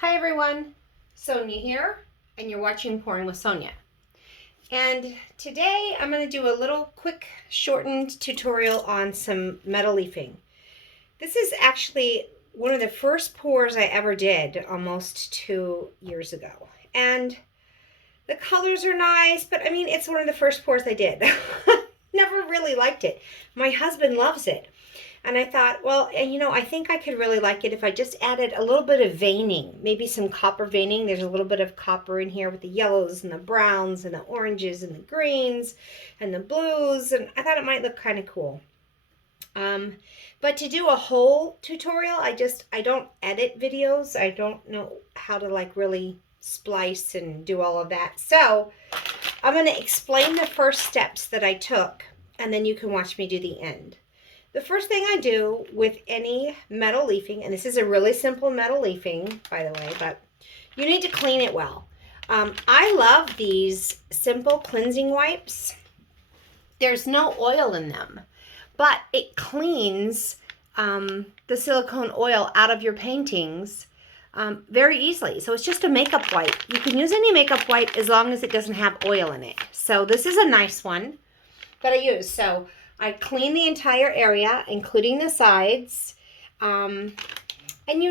Hi everyone, Sonia here, and you're watching Pouring with Sonia. And today I'm going to do a little quick shortened tutorial on some metal leafing. This is actually one of the first pours I ever did almost 2 years ago. And the colors are nice, but I mean, it's one of the first pours I did. Never really liked it. My husband loves it. And I thought, well, I think I could really like it if I just added a little bit of veining, maybe some copper veining. There's a little bit of copper in here with the yellows and the browns and the oranges and the greens and the blues. And I thought it might look kind of cool. But to do a whole tutorial, I don't edit videos. I don't know how to really splice and do all of that. So I'm going to explain the first steps that I took, and then you can watch me do the end. The first thing I do with any metal leafing, and this is a really simple metal leafing, by the way, but you need to clean it well. I love these simple cleansing wipes. There's no oil in them, but it cleans the silicone oil out of your paintings very easily. So it's just a makeup wipe. You can use any makeup wipe as long as it doesn't have oil in it. So this is a nice one that I use. So I clean the entire area, including the sides. And you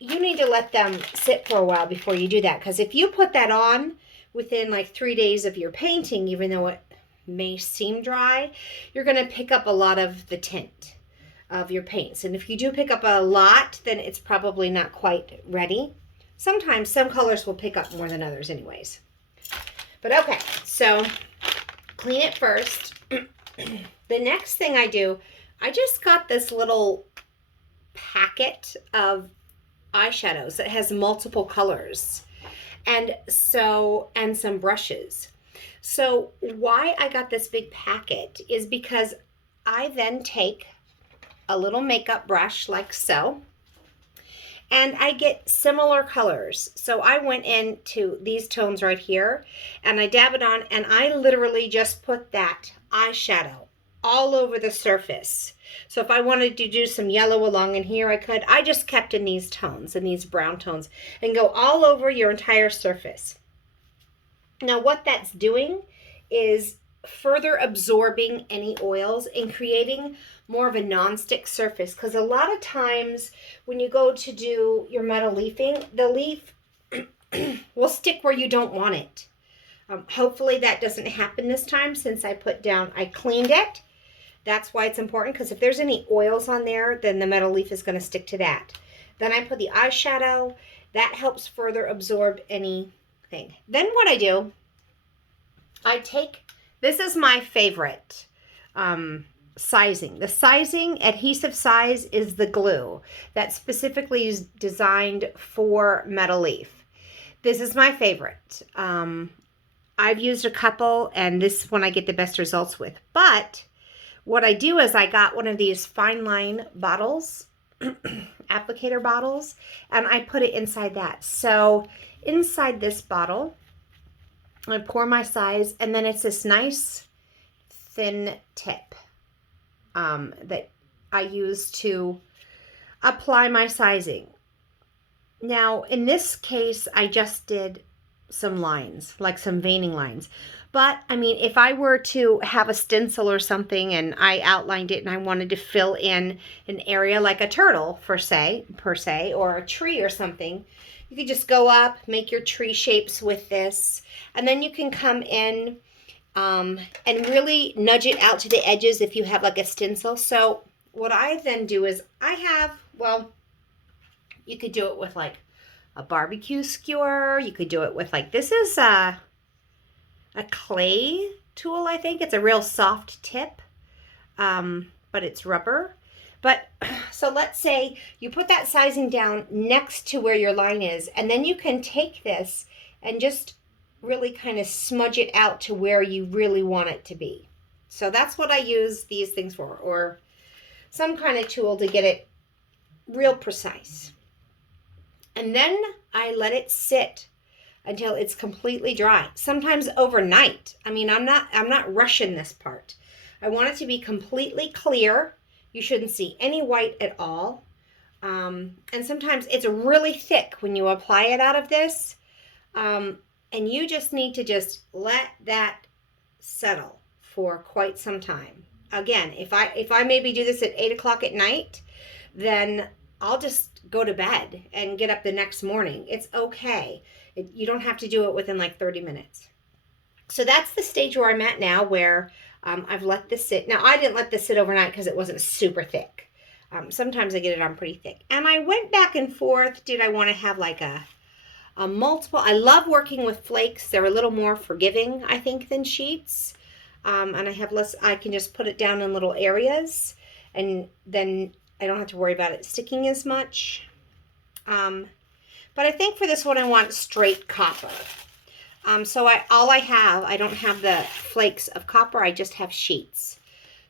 need to let them sit for a while before you do that. Because if you put that on within 3 days of your painting, even though it may seem dry, you're going to pick up a lot of the tint of your paints. And if you do pick up a lot, then it's probably not quite ready. Sometimes some colors will pick up more than others anyways. But okay, so clean it first. The next thing I do, I just got this little packet of eyeshadows that has multiple colors and some brushes. So why I got this big packet is because I then take a little makeup brush like so, and I get similar colors. So I went into these tones right here and I dab it on, and I literally just put that eyeshadow all over the surface. So if I wanted to do some yellow along in here, I could. I just kept in these tones, in these brown tones, and go all over your entire surface. Now what that's doing is further absorbing any oils and creating more of a non-stick surface, because a lot of times when you go to do your metal leafing, the leaf will stick where you don't want it. Hopefully that doesn't happen this time, since I cleaned it. That's why it's important, because if there's any oils on there, then the metal leaf is going to stick to that. Then I put the eyeshadow. That helps further absorb anything. Then what I do, this is my favorite sizing. The sizing, adhesive size, is the glue that specifically is designed for metal leaf. This is my favorite. I've used a couple, and this one I get the best results with. But what I do is I got one of these fine line bottles, applicator bottles, and I put it inside that. So inside this bottle, I pour my size, and then it's this nice thin tip that I use to apply my sizing. Now, in this case, I just did some lines, like some veining lines. But, I mean, if I were to have a stencil or something and I outlined it and I wanted to fill in an area like a turtle, per se, or a tree or something, you could just go up, make your tree shapes with this, and then you can come in and really nudge it out to the edges if you have like a stencil. So what I then do is you could do it with like a barbecue skewer. You could do it with this is a clay tool, I think. It's a real soft tip, but it's rubber. But so let's say you put that sizing down next to where your line is, and then you can take this and just really kind of smudge it out to where you really want it to be. So that's what I use these things for, or some kind of tool to get it real precise. And then I let it sit until it's completely dry, sometimes overnight. I mean, I'm not rushing this part. I want it to be completely clear. You shouldn't see any white at all. And sometimes it's really thick when you apply it out of this. And you just need to just let that settle for quite some time. Again, if I maybe do this at 8 o'clock at night, then I'll just go to bed and get up the next morning. It's okay. You don't have to do it within like 30 minutes. So that's the stage where I'm at now, where I've let this sit. Now, I didn't let this sit overnight because it wasn't super thick. Sometimes I get it on pretty thick. And I went back and forth. Did I want to have like a multiple? I love working with flakes. They're a little more forgiving, I think, than sheets. And I have less, I can just put it down in little areas, and then I don't have to worry about it sticking as much. But I think for this one, I want straight copper. So all I have, I don't have the flakes of copper, I just have sheets.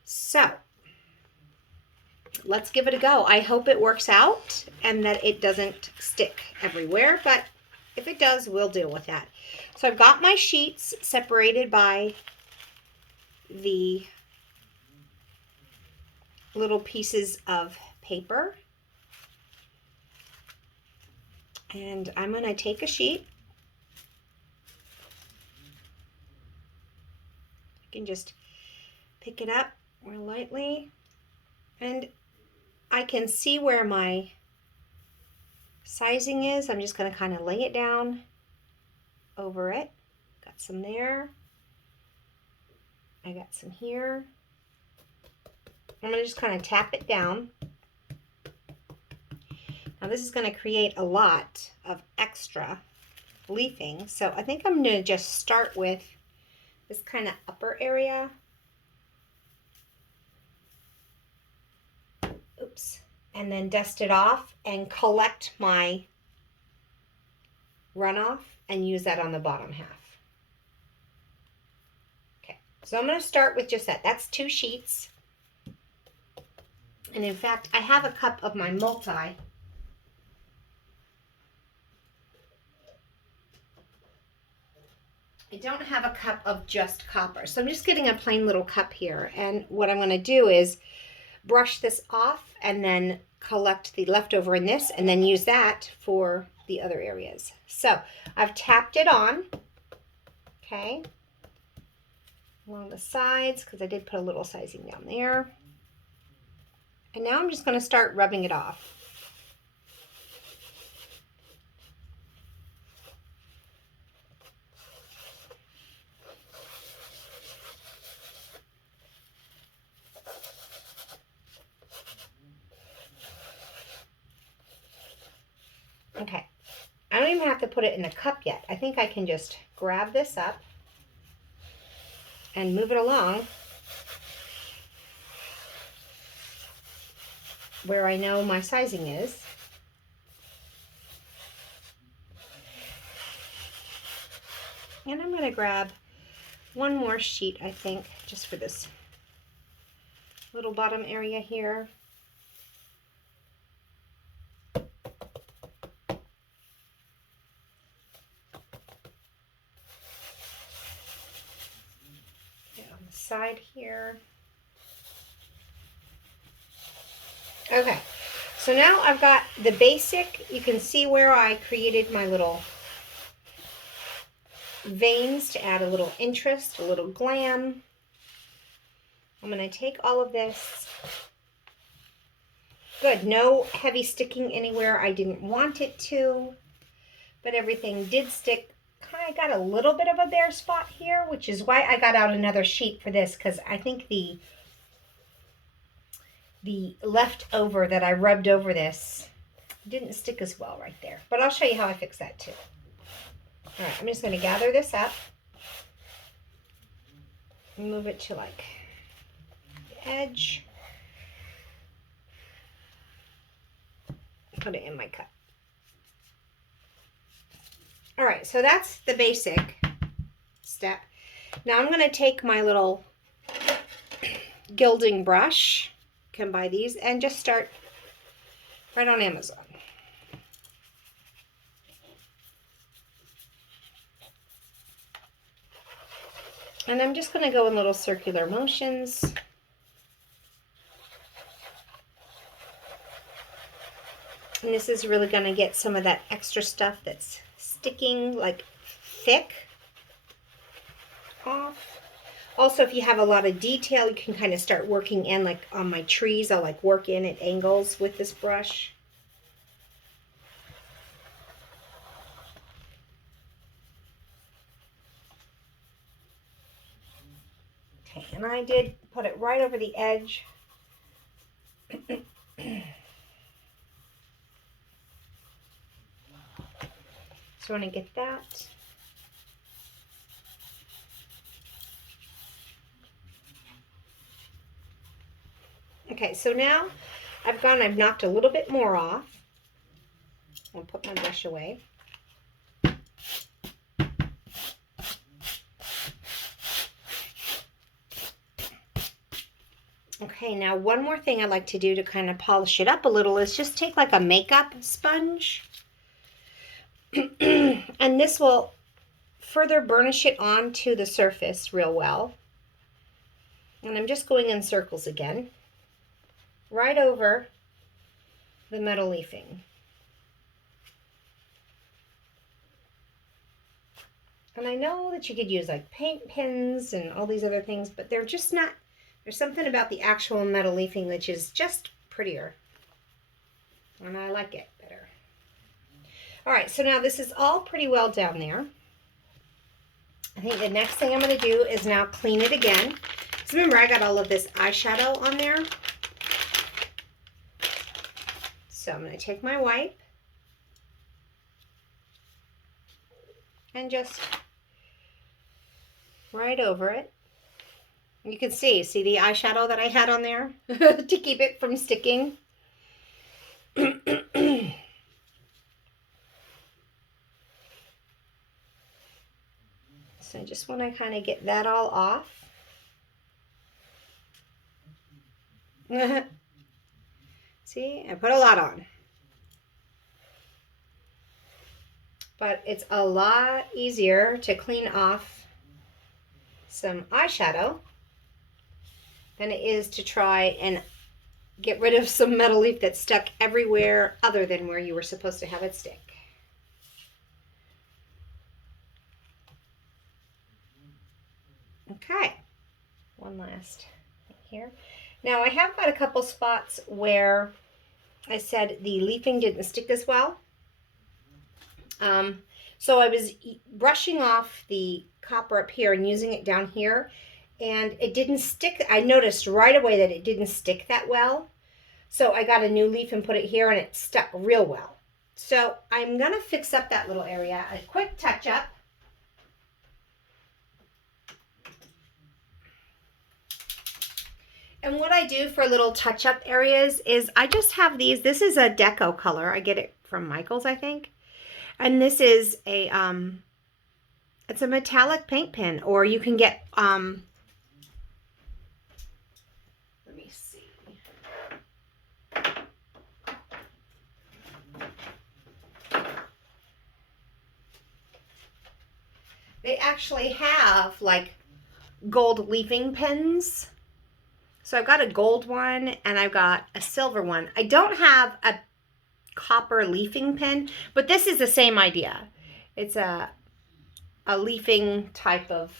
So let's give it a go. I hope it works out and that it doesn't stick everywhere, but if it does, we'll deal with that. So I've got my sheets separated by the little pieces of paper. And I'm going to take a sheet. I can just pick it up real lightly. And I can see where my sizing is. I'm just going to kind of lay it down over it. Got some there. I got some here. I'm going to just kind of tap it down. Now this is going to create a lot of extra leafing. So I think I'm going to just start with this kind of upper area. Oops. And then dust it off and collect my runoff and use that on the bottom half. Okay, so I'm going to start with just that. That's 2 sheets. And in fact, I have a cup of my multi. I don't have a cup of just copper. So I'm just getting a plain little cup here. And what I'm going to do is brush this off and then collect the leftover in this and then use that for the other areas. So I've tapped it on, okay, along the sides, because I did put a little sizing down there. And now I'm just going to start rubbing it off. Okay, I don't even have to put it in a cup yet. I think I can just grab this up and move it along where I know my sizing is. And I'm going to grab one more sheet, I think, just for this little bottom area here. Side here. Okay, so now I've got the basic. You can see where I created my little veins to add a little interest, a little glam. I'm going to take all of this. Good, no heavy sticking anywhere I didn't want it to, but everything did stick. I got a little bit of a bare spot here, which is why I got out another sheet for this, because I think the leftover that I rubbed over this didn't stick as well right there. But I'll show you how I fix that too. All right, I'm just going to gather this up and move it to like the edge. Put it in my cup. All right, so that's the basic step. Now I'm going to take my little gilding brush, can buy these, and just start right on Amazon. And I'm just going to go in little circular motions. And this is really going to get some of that extra stuff that's sticking like thick off. Also, if you have a lot of detail, you can kind of start working in, like on my trees, I'll like work in at angles with this brush. Okay, and I did put it right over the edge. So I want to get that. Okay, so now I've knocked a little bit more off. I'll put my brush away. Okay, now one more thing I like to do to kind of polish it up a little is just take like a makeup sponge. And this will further burnish it onto the surface real well. And I'm just going in circles again, right over the metal leafing. And I know that you could use like paint pens and all these other things, but they're just not, there's something about the actual metal leafing which is just prettier. And I like it better. All right, so now this is all pretty well down there. I think the next thing I'm going to do is now clean it again. So remember, I got all of this eyeshadow on there. So I'm going to take my wipe and just right over it. You can see the eyeshadow that I had on there to keep it from sticking. So I just want to kind of get that all off. See, I put a lot on. But it's a lot easier to clean off some eyeshadow than it is to try and get rid of some metal leaf that's stuck everywhere other than where you were supposed to have it stick. Okay, one last thing here. Now I have got a couple spots where I said the leafing didn't stick as well. So I was brushing off the copper up here and using it down here, and it didn't stick. I noticed right away that it didn't stick that well. So I got a new leaf and put it here, and it stuck real well. So I'm going to fix up that little area. A quick touch up. And what I do for little touch-up areas is I just have these. This is a deco color. I get it from Michael's, I think. And this is a, it's a metallic paint pen, or you can get, let me see. They actually have like gold leafing pens. So I've got a gold one and I've got a silver one. I don't have a copper leafing pen, but this is the same idea. It's a leafing type of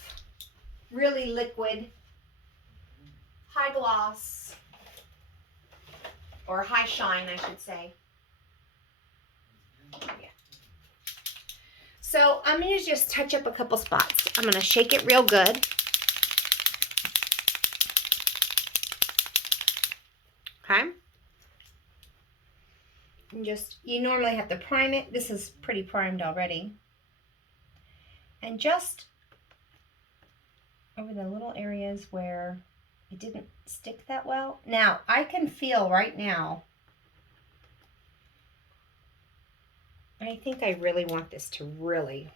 really liquid, high gloss, or high shine, I should say. Yeah. So I'm going to just touch up a couple spots. I'm going to shake it real good. Okay. And just, you normally have to prime it. This is pretty primed already. And just over the little areas where it didn't stick that well. Now, I can feel right now, I think I really want this to really,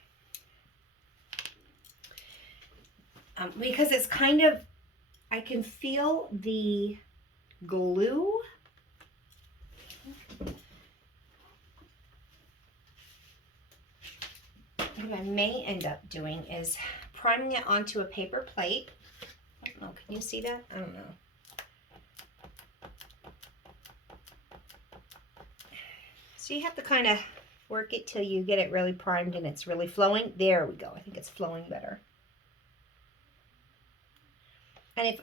because it's kind of, I can feel the glue. What I may end up doing is priming it onto a paper plate. I don't know, can you see that? I don't know. So you have to kind of work it till you get it really primed and it's really flowing. There we go. I think it's flowing better. And if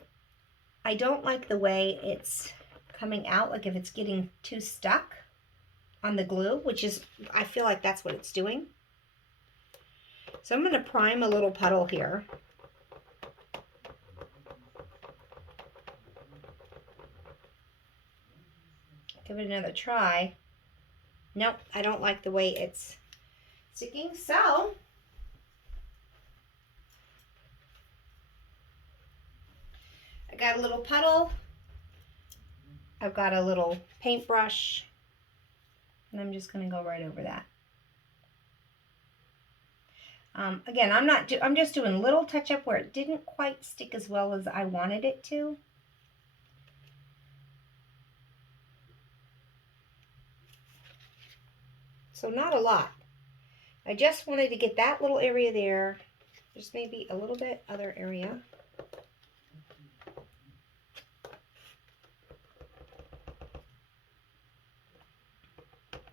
I don't like the way it's coming out, like if it's getting too stuck on the glue, which is, I feel like that's what it's doing. So I'm going to prime a little puddle here. Give it another try. Nope, I don't like the way it's sticking. So I got a little puddle. I've got a little paintbrush. And I'm just going to go right over that. Again, I'm just doing a little touch up where it didn't quite stick as well as I wanted it to. So not a lot. I just wanted to get that little area there. Just maybe a little bit other area.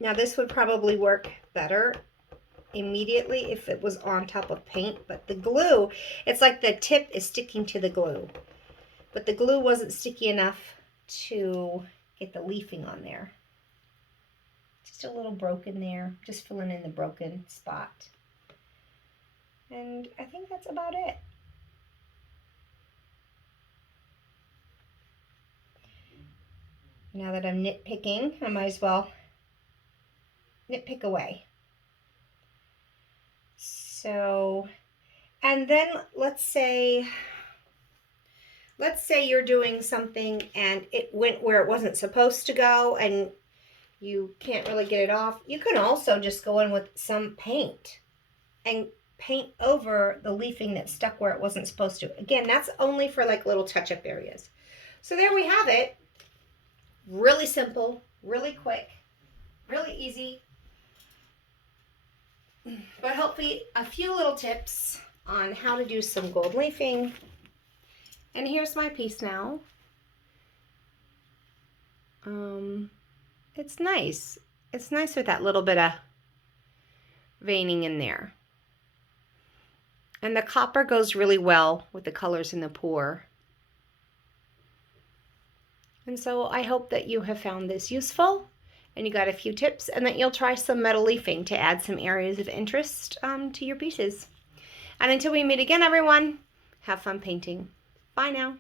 Now this would probably work better immediately if it was on top of paint, but the glue, it's like the tip is sticking to the glue, but the glue wasn't sticky enough to get the leafing on there. Just a little broken there, just filling in the broken spot. And I think that's about it. Now that I'm nitpicking, I might as well nitpick away. So, and then let's say you're doing something and it went where it wasn't supposed to go and you can't really get it off. You can also just go in with some paint and paint over the leafing that stuck where it wasn't supposed to. Again, that's only for like little touch-up areas. So there we have it. Really simple, really quick, really easy. But hopefully a few little tips on how to do some gold leafing. And here's my piece now. It's nice. It's nice with that little bit of veining in there. And the copper goes really well with the colors in the pour. And so I hope that you have found this useful and you got a few tips and that you'll try some metal leafing to add some areas of interest to your pieces. And until we meet again, everyone, have fun painting. Bye now.